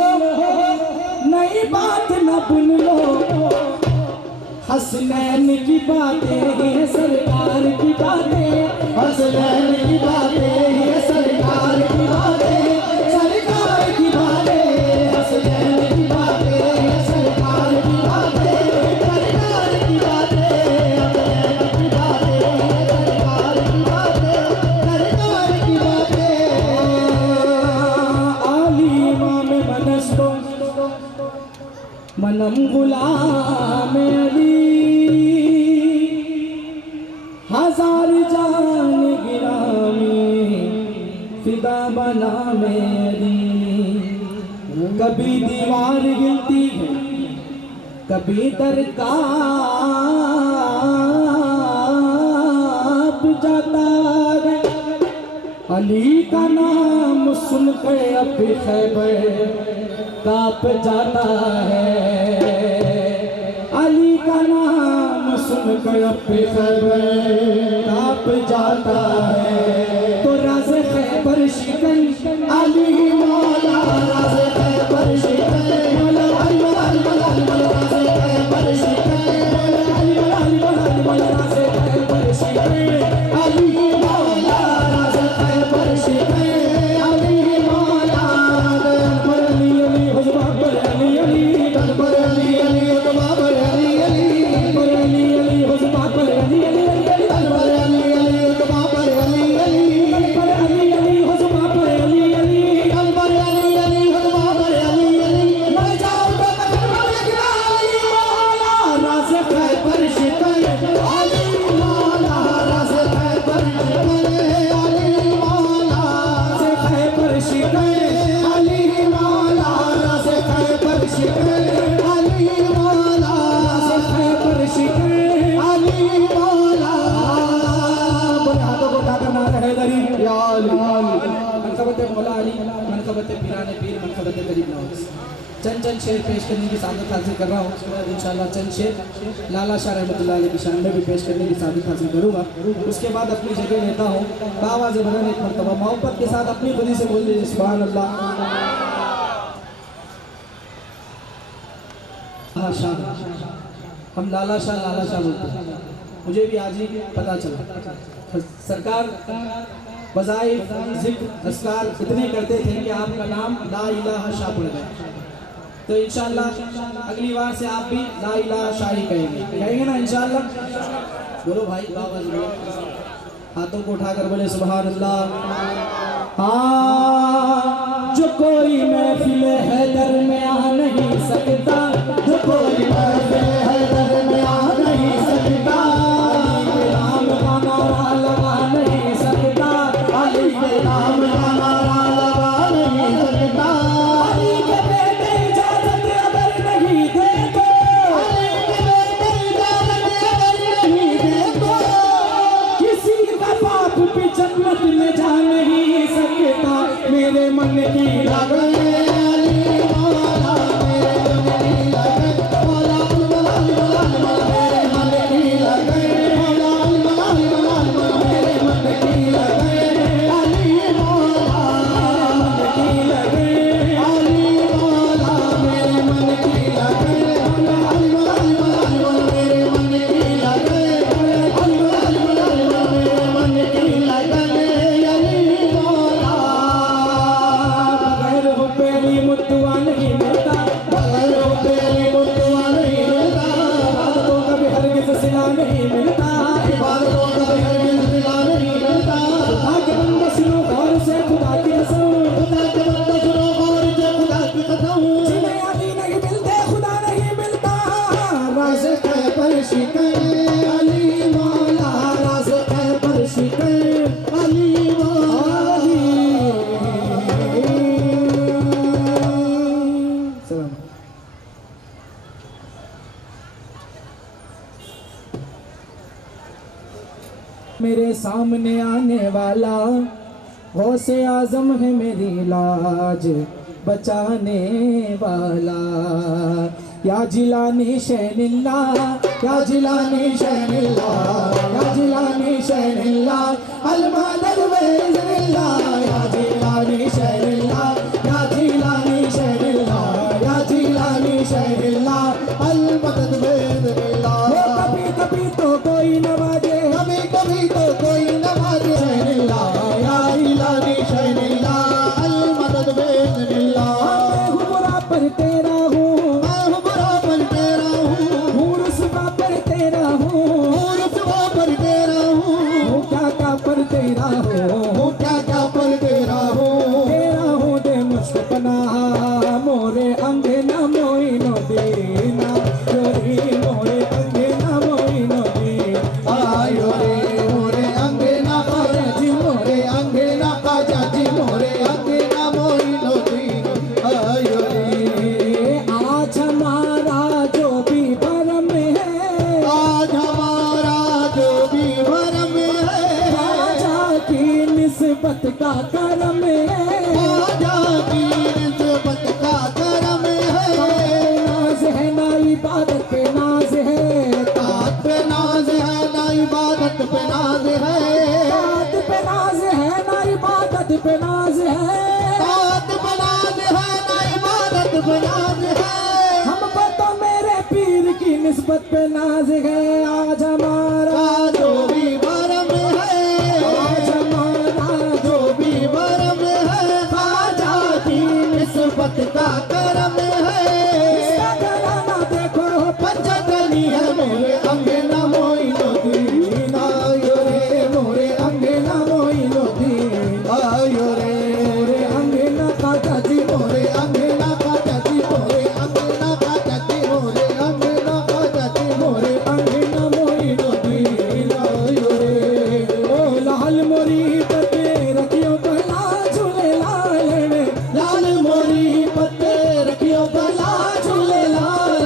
नई मेरी बात न सुन लो, हसनैन की बातें हैं सरकार की बातें, हसनैन की बातें हैं सरकार की बातें, सरकार की बातें, हसनैन की बातें हैं सरकार की बातें, सरकार की बातें, हसनैन की बातें हैं सरकार की बातें, सरकार की बातें। आली इमाम मनस्तो मनम गुलाम अली, हजार जान गिरामी फिदा बना मेरी। कभी दीवार गिरती है कभी दर कांप जाता है, अली का नाम सुनकर अब खैबर कांप जाता है, अली का नाम सुनकर अब खैबर कांप जाता है। तो राज़ खैबर शिकन अली मौला, राज़ खैबर शिकन मौला, अली मौला, अली मौला, अली मौला, राज़ खैबर शिकन मौला, अली मौला, अली मौला, अली मौला, राज़ खैबर शिकन अली मौला, राज़ खैबर शिकन अली मौला। अकबर अली अली हुज़्बाबर अली अली, अकबर अली अली हुज़्बाबर अली अली, अकबर अली अली हुज़्बाबर अली अली, अकबर अली अली हुज़्बाबर अली अली, अकबर अली अली हुज़्बाबर अली अली, अकबर अली अली हुज़्बाबर अली अली। मैं जाऊं तो अकबर अली मौला, राज़ खैबर शिकन अली मौला, राज़ खैबर शिकन अली मौला, राज़ खैबर शिकन अली मौला, राज़ खैबर शिकन अली मौला, राज़ खैबर शिकन अली मौला। बोले हाथों को उठाकर नारा हैदरी या अली, मनक़बत मौला अली, मनक़बत पीराने पीर, मनक़बत गरीब नवाज़। चंद शेर पेश करने की सादत हासिल कर रहा हूँ। उसके बाद इंशाअल्लाह चंद शेर लाला शाह रहमतुल्लाह अलैह की शान में भी पेश करने की सादत हासिल करूँगा। उसके बाद अपनी जगह लेता हूँ, बावाज़ बदन एक मरतबा मोहब्बत के साथ अपनी खुदी से बोल दीजिए सुभान अल्लाह। हम लाला शाह बोलते हैं, मुझे भी आज ही पता चला। सरकार वज़ाइफ ज़िक्र अस्कार इतने करते थे कि आपका नाम ला इलाहा शाह पड़ गया। तो इंशाअल्लाह अगली बार से आप भी ला इलाहा शाही कहेंगे ना इंशाअल्लाह। बोलो भाई बाबा जी, हाथों को उठाकर बोले सुभान अल्लाह। हाँ, जो कोई महफिल हैदर में आ नहीं सकता, जो कोई महफिल हैदर में आ नहीं सकता, अली के नाम का नारा लगा नहीं सकता, अली के नाम का नारा लगा नहीं सकता, अली के बेटे इजाजत अगर नहीं दे तो, अली के बेटे इजाजत अगर नहीं दे तो, किसी का बाप भी जन्नत में जा नहीं सकता। मेरे मन की लगन अली मौला, मेरे मन की लगन मौला, मौला मौला मौला, मेरे मन की लगन मौला, मौला मौला, मेरे मन की लगन अली मौला, मन की लगन अली मौला, मेरे मन की लगन अली मौला, मेरे मन की लगन अली मौला, मेरे मन की लगन अली मौला। बगैर हुब्बे मुत्तवा नहीं मिलता, बगैर हुब्बे मुत्तवा नहीं मिलता, इबादतों का भी हरगिज़ सिला नहीं मिलता, इबादतों का भी हरगिज़ सिला नहीं मिलता। खुदा के बंदे सुनो गौर से खुदा की कसम, खुदा के बंदे सुनो गौर से खुदा की कसम, जिन्हें अली नहीं मिलते खुदा नहीं मिलता। राज़ खैबर शिकन अली मौला, राज़ खैबर शिकन अली मौला। सलाम। मेरे सामने आने वाला गौसे आज़म है, मेरी लाज बचाने वाला। या जिलानी शैनिल्ला, या जिलानी शैनिल्ला, या जिलानी शैनिल्ला, अलमादर वेज़िल्ला, या जिलानी शैनिल्ला, या जिलानी शैनिल्ला, या जिलानी शैनिल्ला। निस्बत का करम है, ख्वाजा की निस्बत का करम है। नाज है ना इबादत पे नाज है, तात पे नाज है ना इबादत पे नाज है, तात पे नाज है ना इबादत पे नाज है, तात पे नाज है ना इबादत पे नाज है। हमको तो मेरे पीर की निस्बत पे नाज है। आज हमारा जो भी भरम है, आज हमारा जो भी भरम है, ख्वाजा की निस्बत का करम है। इसका घराना देखो पंचतनी है, मोरे अंगना मोइनुद्दीन आयो रे, मोरे अंगना मोइनुद्दीन आयो रे, मोरे अंगना ख्वाजा जी, मोरे अंगना ख्वाजा जी, मोरे अंगना ख्वाजा जी, मोरे अंगना ख्वाजा जी, मोरे अंगना मोइनुद्दीन आयो रे। ओ लाल मोरी पते रखियो भला झूले लाल, लाल मोरी पते रखियो भला झूले लाल।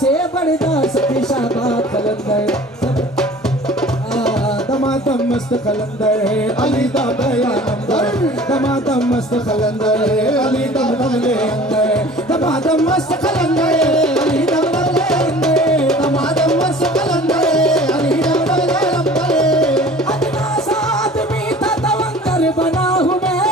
से बड़दा सती शाबाद कलंदर दमादम मस्त कलंदर है, अली दा बयानंदर, दमादम मस्त कलंदर है, अली दम दमले अंदर, दमादम मस्त कलंदर है, अली दम दमले अंदर, दमादम मस्त कलंदर है, अली दम दमले अंदर। अदना सा आदमी था तवंगर बना हूँ मैं,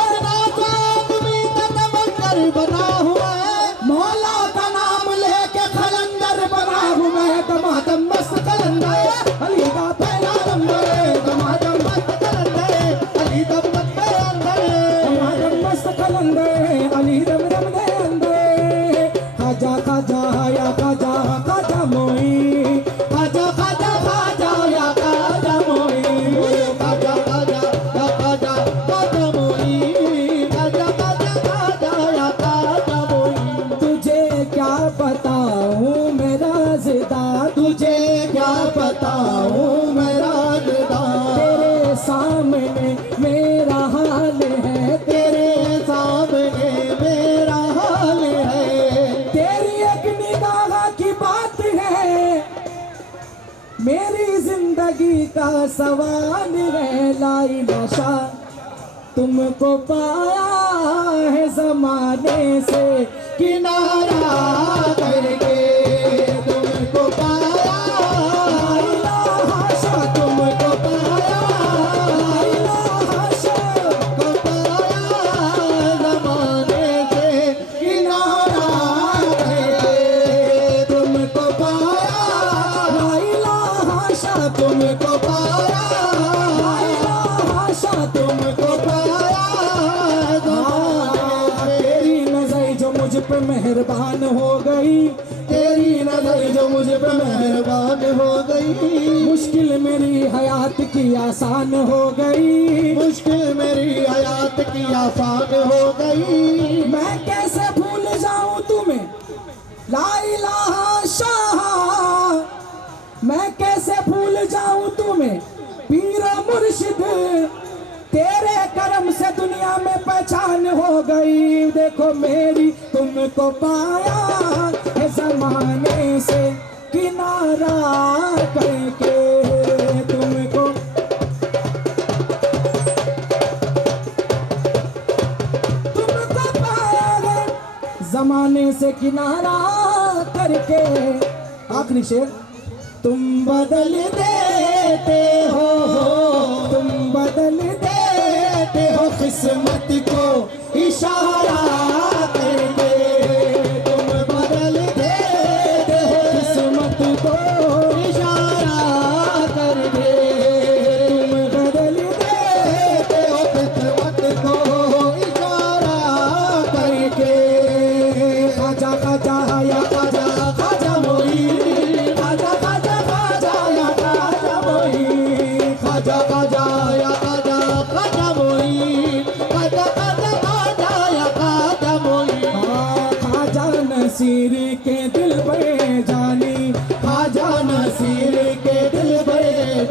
अदना सा आदमी था तवंगर बना हूँ मैं, मौला का नाम लेके खलंदर बना हूँ मैं। दमादम मस्त कलंदर अली दा पहला नंबर, दमादम मस्त कलंदर अली दम दम दे अंदर, दमादम मस्त कलंदर अली दम दम दे अंदर। खाजा खाजा या खाजा खाजा मोई, खाजा खाजा खाजा या खाजा मोई, खाजा खाजा या खाजा खाजा मोई, खाजा खाजा खाजा या खाजा मोई। तुझे क्या बताऊं मेरा ज़िदा, तुझे क्या बताऊं मेरा ज़िदा, तेरे सामने मेरा हाल है, तेरे सामने मेरा हाल है। तेरी एक निगाह की बात है, मेरी जिंदगी का सवाल है। लाई नशा तुमको पाया है जमाने से किनारा करके, तुमको पाया हाशा, तुमको पाया हाशा, को पाया जमाने से किनारा करके, तुमको पाया हाशा, तुमको पाया हाशा, तुमको पाया। तेरी नजर जो मुझ पे मेहरबान हो गई, तेरी नजर जो मुझ पे मेहरबान हो गई, मुश्किल मेरी हयात की आसान हो गई, मुश्किल मेरी हयात की आसान हो गई। मैं कैसे भूल जाऊं तुम्हें ला इलाहा शाह, मैं कैसे भूल जाऊं तुम्हें पीर मुर्शिद, तेरे करम से दुनिया में पहचान हो गई। देखो मेरी तुमको पाया है जमाने से किनारा करके, तुमको तुमको पाया है जमाने से किनारा करके। आखिरी शेर, तुम बदल देते हो, तुम बदल देते हो किस्मत को इशारा करके, तुम बदल देते हो किस्मत को इशारा करके, तुम बदल देते हो किस्मत को इशारा करके। खाजा खाजा या खाजा खाजा मोई, खाजा खाजा खाजा या खाजा मोई, खाजा खाजा या खाजा खाजा मोई, खाजा खाजा खाजा या खाजा मोई। खाजा नसीर के दिल पे जानी, खाजा नसीर के दिल पे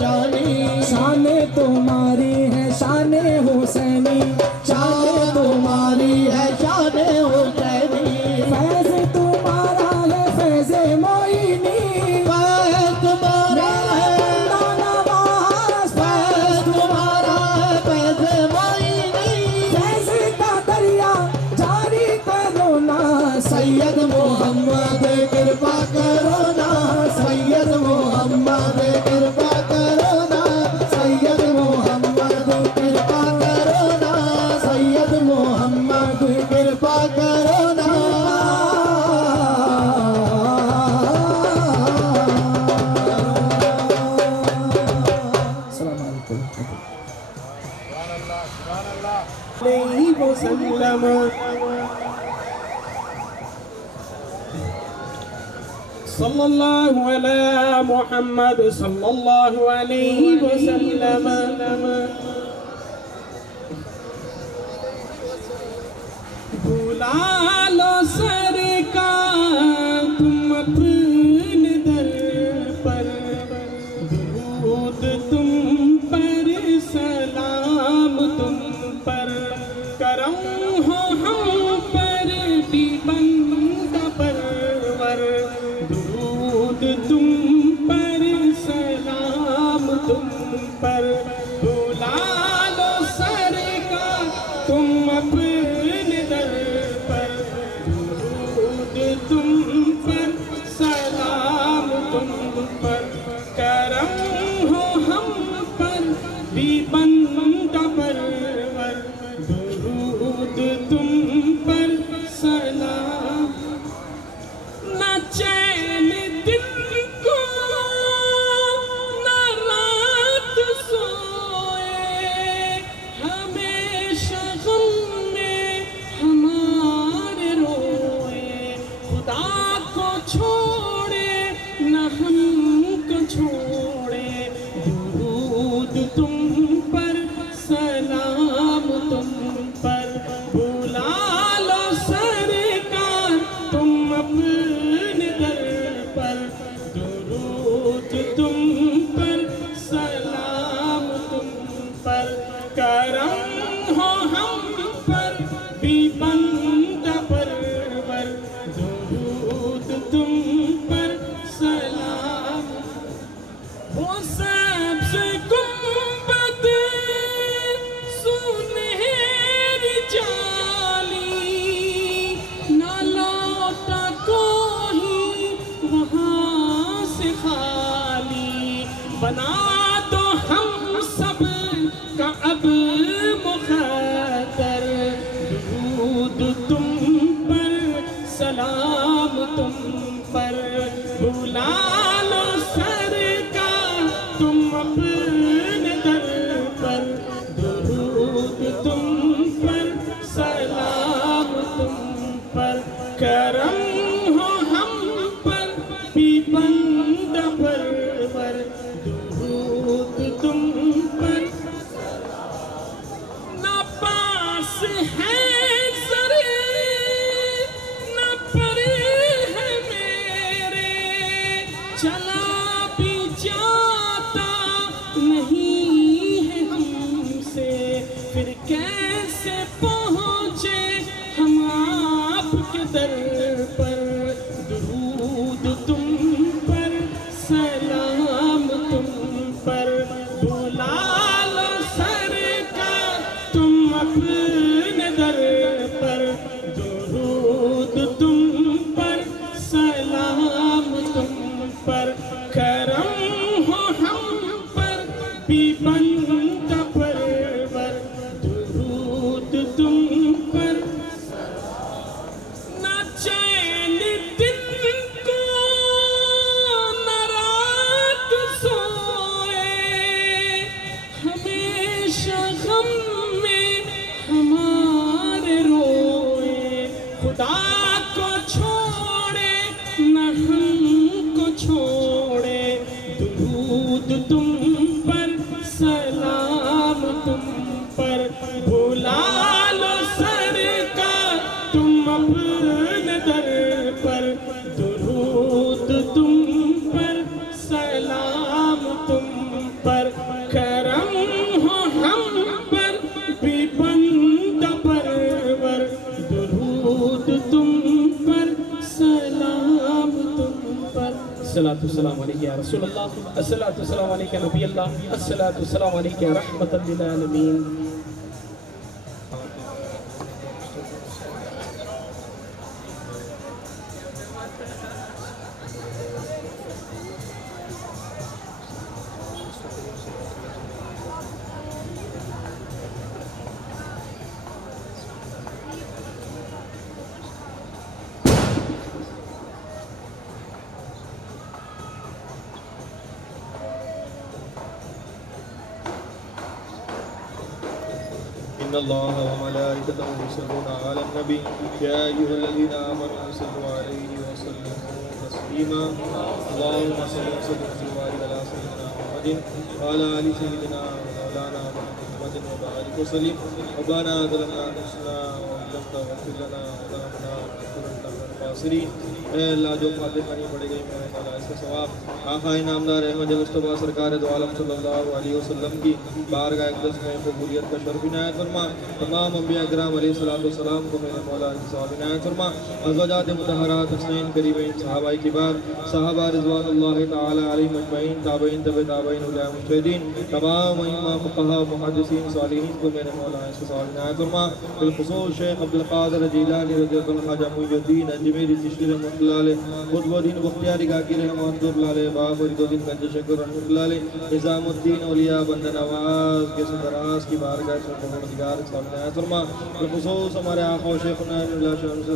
जानी, शान तुम्हारी है शान हुसैनी, शान तुम्हारी है शान हुसैनी, फैज़ तुम्हारा है फैज़ मोइनी, फैज़ तुम्हारा है नवाज़, फैज़ सैयद मोहम्मद कृपा करो ना, सैयद मोहम्मद कृपा करो ना, सैयद मोहम्मद कृपा करो ना, सैयद मोहम्मद कृपा करो ना। सल्लल्लाहु अलैहि मुहम्मद सल्लल्लाहु अलैहि वसल्लम। बुला लो सरकार तुम अपने दर पर, दुरूद तुम पर, सलाम तुम पर, करम हो हम पर भी बंदा परवर, दुरूद तुम पर, सलाम तुम पर। बुला लो सरकार तुम अपने दर पर, दुरूद तुम पर, सलाम तुम पर, करम हो हम पर भी बंदा परवर, दुरूद तुम पर, सलाम। न चैन दिन को न रात सोए, हमेशा गम में हमारे रोए, खुदा को छोड़े न हमको छोड़े, दुरूद तुम पर, सलाम तुम पर। बुला लो सरकार तुम अपने दर पर, दुरूद तुम पर, सलाम तुम पर, करम हो हम पर भी बंदा परवर, दुरूद तुम पर, सलाम। वो सबसे गुंबद सुनहरी जाली, न लौटा कोई वहाँ से खाली, बना दो हम सब का अब मुखद्दर, दुरूद तुम पर, सलाम तुम पर। बुला लो सरकार तुम अपने दर पर, दुरूद तुम पर, सलाम तुम पर, करम हो हम पर भी बंदा परवर, दुरूद तुम पर। न पास है सरे न परे है मेरे, चला भी जाता नहीं है हमसे, फिर कैसे पहुँचे हम आपके दर पर, दुरूद तुम पर, सलाम तुम पर। बुला लो सरकार तुम अपने दर पर, दुरूद तुम पर, सलाम तुम पर, करम हो हम पर भी बंदा परवर, दुरूद तुम पर। न चैन दिन को न रात सोए, हमेशा गम में हमारे रोए, खुदा को छोड़े न हमको छोड़े, दुरूद तुम पर, सलाम तुम पर। बुला लो सरकार तुम अपने दर पर, दुरूद तुम पर, सलाम तुम पर, करम हो हम पर भी बंदा परवर, दुरूद तुम पर, सलाम तुम पर। अस्सलातु वस्सलामु अलैका या रसूल अल्लाह, अस्सलातु वस्सलामु अलैका नबी अल्लाह, अस्सलातु वस्सलामु अलैका या रहमतल लिल आलमीन। इन्नल्लाह व मलाइकतहु युसल्लूना अलन नबी या अय्युहल्लज़ीना आमनू सल्लु अलैहि व सल्लिमू तस्लीमा अल्लाहुम्मा सल्लि व सल्लिम व बारिक अला सय्यिदिना मुहम्मदिन व अला आलि सय्यिदिना मौलाना मुहम्मदिन व बारिक व सल्लिम रब्बना ज़लमना अनफुसना व लम तग़फिर लना व तरहमना लनकुनन्ना मिनल ख़ासिरीन। ऐ अल्लाह जो फातिहा नहीं पढ़ी गई मेरे मौला इसका सवाब आका इनामदार अहमद मुस्तफ़ा सरकार दो आलम सल्लल्लाहु अलैहि वसल्लम की बारगाह अक़दस में कबूलियत का शर्फ इनायत फरमा। तमाम अंबिया किराम अलैहिस्सलाम को मेरे मौला सवाब इनायत फरमा। अज़वाजात मुतहहरात हुस्नैन करीमैन सहाबाए किबार सहाबा रिज़वानुल्लाहि तआला अलैहिम अजमईन ताबईन तबे ताबईन उलमा मुजतहिदीन तमाम अइम्मा फुक़हा मुहद्दिसीन सालिहीन को मेरे मौला इसका सवाब इनायत फरमा। बिलख़ुसूस शेख अब्दुल क़ादिर जीलानी रज़ियल्लाहु अन्हु ख़वाजा मुईनुद्दीन अजमेरी चिश्ती रहमतुल्लाह अलैह खुतबुद्दीन बख्तियारी गाकी रहमतुल्लाह अलैह बाबरीदुद्दीन गंज शकर रहमतुल्लाह अलैह निज़ामुद्दीन औलिया बंदा नवाज के सरदराज की बारगाह से परवरदिगार सामने आया फरमा। बिलख़ुसूस हमारे आका शेखुना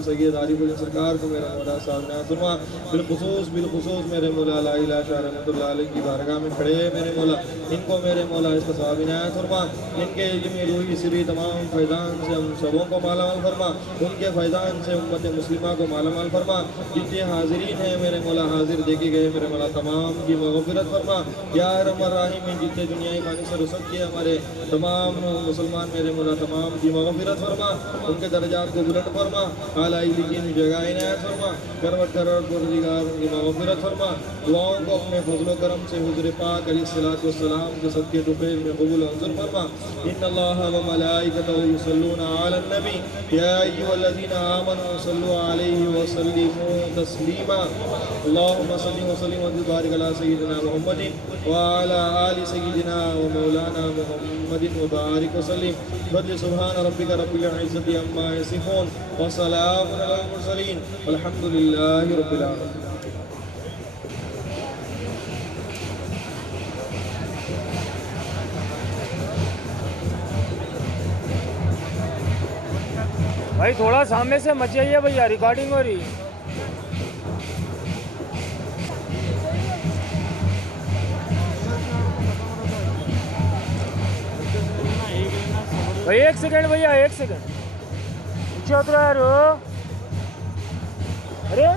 सैयद आरिफ सरकार को मेरा मौला सामने आया फरमा। बिलख़ुसूस मेरे मौला ला इलाहा शाह रहमतुल्लाह अलैह की बारगाह में खड़े मेरे मौला इनको मेरे मौला इसका सवाब इनायत फरमा। इनके इल्मी रूही सिरी तमाम फैज़ान से हम सबों को मालामाल फरमा। उनके फैज़ान से उम्मत मुस्लिमा को मालामाल फरमा। जितने हाजिरीन हैं मेरे मौला हाजिर देखे गए मेरे मौला तमाम की मग़फ़िरत फरमा। या रहमान रहीम में जितने दुनियाई पानी से रुसत किए हमारे तमाम मुसलमान मेरे मौला तमाम की मग़फ़िरत फरमा। उनके दर्जात को बुलंद फरमा। आला इल्लियीन में जगह इनायत फरमा। करवट परवरदिगार उनकी मग़फ़िरत फरमा। दुआओं को अपने फज़्ल व करम से हुज़ूर पाक अलैहिस्सलातु वस्सलाम के सदक़े तुफ़ैल में क़बूल मंज़ूर फरमा। इन्नल्लाह व मलाइकतहु युसल्लूना अलन नबी या अय्युहल्लज़ीना आमनू सल्लु अलैहि व सल्लिमू तस्लीमा अल्लाहुम्मा सल्लि व सल्लिम व बारिक अला सय्यिदिना मुहम्मदिन व अला आलि सय्यिदिना व मौलाना मुहम्मदिन व बारिक व सल्लिम बदल सुब्हान रब्बिका रब्बिल इज़्ज़ति अम्मा यसिफून व सलामुन अलल मुरसलीन वल्हम्दुलिल्लाहि रब्बिल आलमीन। भाई थोड़ा सामने से मत जाइए भैया, रिकॉर्डिंग हो रही। भाई एक सेकंड भैया, एक सेकंड नीचे उतरो यार। अरे